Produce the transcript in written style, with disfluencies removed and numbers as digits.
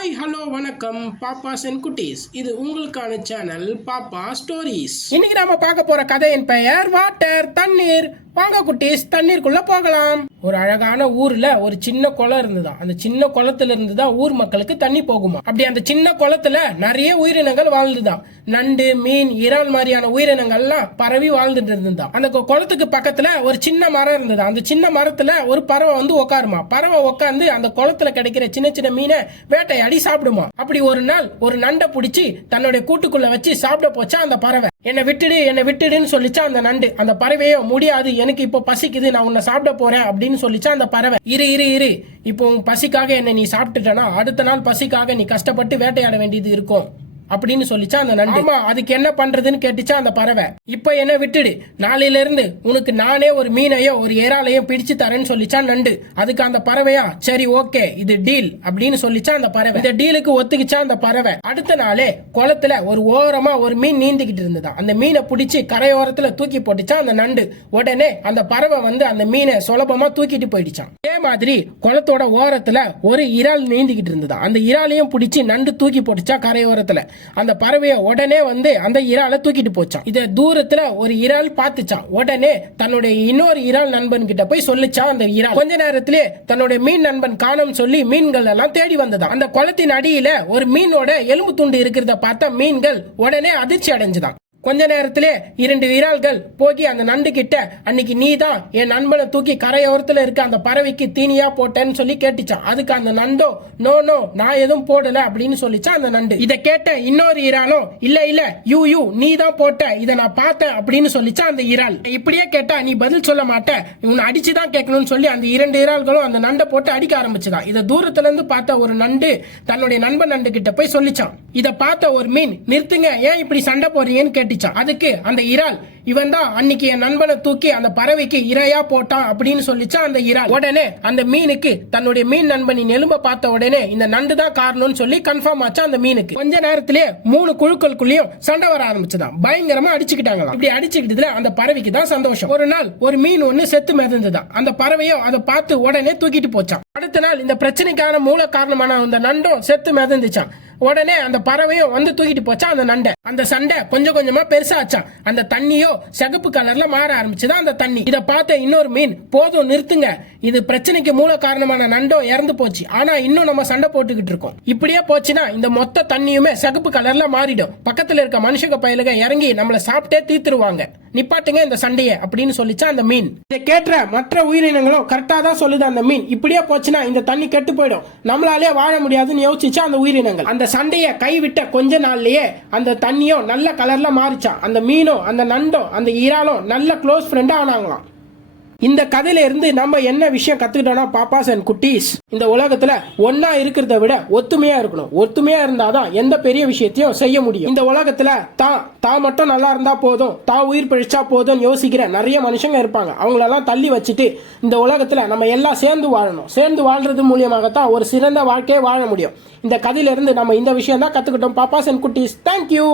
Hi hello வணக்கம் பாப்பாஸ் and குட்டீஸ். இது உங்களுக்கான சேனல் பாப்பா ஸ்டோரிஸ். இன்னைக்கு நாம பார்க்க போற கதையின் பெயர் வாட்டர், தண்ணீர். வாங்க குட்டீஸ், தண்ணீருக்குள்ள போகலாம். ஒரு அழகான ஊர்ல ஒரு சின்ன குளம் இருந்துதான். அந்த சின்ன குளத்துல இருந்துதான் ஊர் மக்களுக்கு தண்ணி போகுமா. அப்படி அந்த சின்ன குளத்துல நிறைய உயிரினங்கள் வாழ்ந்துதான். நண்டு, மீன், இறால் மாதிரியான உயிரினங்கள் எல்லாம் பரவி வாழ்ந்துட்டு இருந்துதான். அந்த குளத்துக்கு பக்கத்துல ஒரு சின்ன மரம் இருந்தது. அந்த சின்ன மரத்துல ஒரு பறவை வந்து உட்காருமா. பறவை உட்காந்து அந்த குளத்துல கிடைக்கிற சின்ன சின்ன மீனை வேட்டையாடி சாப்பிடுமா. அப்படி ஒரு நாள் ஒரு நண்டை பிடிச்சி தன்னுடைய கூட்டுக்குள்ள வச்சு சாப்பிட போச்சா அந்த பறவை. என்னை விட்டுடுன்னு சொல்லிச்சா அந்த நண்டு. அந்த பறவையோ முடியாது, எனக்கு இப்போ பசிக்குது, நான் உன்னை சாப்பிட போறேன் அப்படின்னு சொல்லிச்சா அந்த பறவை. இரு இப்போ பசிக்காக என்ன நீ சாப்பிட்டுட்டனா அடுத்த நாள் பசிக்காக நீ கஷ்டப்பட்டு வேட்டையாட வேண்டியது இருக்கும் அப்படின்னு சொல்லிச்சா அந்த நண்டு. ஆமா, அதுக்கு என்ன பண்றதுன்னு கேட்டுச்சா அந்த பறவை. இப்ப என்ன விட்டுடு, நாளையில இருந்து உனக்கு நானே ஒரு மீனையோ ஒரு ஏராளையும் பிடிச்சு தரேன்னு சொல்லிச்சா நண்டு. அதுக்கு அந்த பறவையா சரி ஓகே இது டீல் அப்படின்னு சொல்லிச்சா அந்த பறவை. இந்த டீலுக்கு ஒத்துக்கிச்சா அந்த பறவை. அடுத்த நாளே குளத்துல ஒரு ஓரமா ஒரு மீன் நீந்திக்கிட்டு இருந்ததா. அந்த மீனை பிடிச்சு கரையோரத்துல தூக்கி போட்டுச்சா அந்த நண்டு. உடனே அந்த பறவை வந்து அந்த மீனை சுலபமா தூக்கிட்டு போயிடுச்சான். அதே மாதிரி குளத்தோட ஓரத்துல ஒரு இறால் நீந்திக்கிட்டு இருந்ததா. அந்த இறாலையும் பிடிச்சு நண்டு தூக்கி போட்டுச்சா கரையோரத்துல. அந்த பறவைய உடனே வந்து அந்த இறாலை தூக்கிட்டு போச்சான். இத தூரத்துல ஒரு இறால் பார்த்துச்சான். உடனே தன்னுடைய இன்னொரு இறால் நண்பன் கிட்ட போய் சொல்லிச்சான் அந்த இறால். கொஞ்ச நேரத்திலே தன்னுடைய மீன் நண்பன் காணோம் சொல்லி மீன்கள் எல்லாம் தேடி வந்ததான். அந்த குளத்தின் அடியில ஒரு மீனோட எலும்பு துண்டு இருக்கிறத பார்த்த மீன்கள் உடனே அதிர்ச்சி அடைஞ்சுதான். கொஞ்ச நேரத்திலே 2 இறால்கள் போகி அந்த நண்டு கிட்ட அன்னைக்கு நீ தான் என் நண்பனை தூக்கி கரையோரத்துல இருக்க அந்த பறவைக்கு தீனியா போட்டேன்னு சொல்லி கேட்டுச்சான். அதுக்கு அந்த நண்டோ நோ நான் எதுவும் போடல அப்படின்னு சொல்லிச்சான் அந்த நண்டு. இதை கேட்ட இன்னொரு இறாலும் இல்ல யூ நீ தான் போட்ட, இதை நான் பார்த்தேன் அப்படின்னு சொல்லிச்சான் அந்த இறால். இப்படியே கேட்டா நீ பதில் சொல்ல மாட்ட, இவனை அடிச்சுதான் கேட்கணும்னு சொல்லி அந்த 2 இறால்களும் அந்த நண்டை போட்டு அடிக்க ஆரம்பிச்சுதான். இதை தூரத்துல இருந்து பார்த்த ஒரு நண்டு தன்னுடைய நண்பன் நண்டு கிட்ட போய் சொல்லிச்சான். இதை பார்த்த ஒரு மீன் நிறுத்துங்க, ஏன் இப்படி சண்டை போறீங்கன்னு கேட்டுச்சான். அதுக்கு அந்த இறால் இவன் தான் அன்னைக்கு என் நண்பனை தூக்கி அந்த பறவைக்கு இரையா போட்டான் அப்படின்னு சொல்லிச்சா அந்த இறால். உடனே அந்த மீனுக்கு தன்னுடைய மீன் நண்பனின் எலும்ப பார்த்த உடனே இந்த நண்டு தான் காரணம்னு சொல்லி கன்ஃபார்ம் ஆச்சா அந்த மீனுக்கு. கொஞ்ச நேரத்திலே 3 குழுக்களுக்குள்ளயும் சண்டை வர ஆரம்பிச்சுதான். பயங்கரமா அடிச்சுக்கிட்டாங்களாம். இப்படி அடிச்சுக்கிட்டதுல அந்த பறவைக்கு தான் சந்தோஷம். ஒரு நாள் ஒரு மீன் ஒண்ணு செத்து மிதந்துதான். அந்த பறவையோ அதை பார்த்து உடனே தூக்கிட்டு போச்சான். அடுத்த நாள் இந்த பிரச்சனைக்கான மூல காரணமான அந்த நண்டும் செத்து மிதந்துச்சான். உடனே அந்த பறவையும் வந்து தூக்கிட்டு போச்சா அந்த நண்டை. அந்த சண்டை கொஞ்சம் கொஞ்சமா பெருசாச்சான். அந்த தண்ணியோ சிகப்பு கலர்ல மாற ஆரம்பிச்சுதான் அந்த தண்ணி. இதை பார்த்த இன்னொரு மீன் போதும் நிறுத்துங்க, இது பிரச்சனைக்கு மூல காரணமான நண்டோ இறந்து போச்சு, ஆனா இன்னும் நம்ம சண்டை போட்டுக்கிட்டு இருக்கோம். இப்படியே போச்சுன்னா இந்த மொத்த தண்ணியுமே சிகப்பு கலர்ல மாறிடும். பக்கத்துல இருக்க மனுஷங்க பயலுக இறங்கி நம்மளை சாப்பிட்டே தீத்துருவாங்க, நிப்பாட்டுங்க இந்த சண்டையை அப்படின்னு சொல்லிச்சா அந்த மீன். இதை கேட்ட மற்ற உயிரினங்களும் கரெக்டா தான் சொல்லுது அந்த மீன். இப்படியே போச்சுன்னா இந்த தண்ணி கெட்டு போயிடும், நம்மளாலே வாழ முடியாதுன்னு யோசிச்சா அந்த உயிரினங்கள். அந்த சண்டைய கைவிட்ட கொஞ்ச நாள்லயே அந்த தண்ணியும் நல்ல கலர்ல மாறிச்சான். அந்த மீனும் அந்த நண்டும் அந்த ஈராலும் நல்ல க்ளோஸ் ஃப்ரெண்டா ஆனாங்களாம். இந்த கதையில இருந்து நம்ம என்ன விஷயம் கத்துக்கிட்டோம்னா பாப்பாஸ் அண்ட் குட்டீஸ், இந்த உலகத்துல ஒன்னா இருக்கிறத விட ஒத்துமையா இருக்கணும். ஒத்துமையா இருந்தாதான் எந்த பெரிய விஷயத்தையும் செய்ய முடியும். இந்த உலகத்துல தான் மட்டும் நல்லா இருந்தா போதும், தான் உயிர் பிழைச்சா போதும் யோசிக்கிற நிறைய மனுஷங்க இருப்பாங்க. அவங்களெல்லாம் தள்ளி வச்சுட்டு இந்த உலகத்துல நம்ம எல்லாம் சேர்ந்து வாழணும். சேர்ந்து வாழ்றது மூலியமாகத்தான் ஒரு சிறந்த வாழ்க்கையை வாழ முடியும். இந்த கதையில இருந்து நம்ம இந்த விஷயம் தான் கத்துக்கிட்டோம் பாப்பாஸ் அண்ட் குட்டீஸ். தேங்க்யூ.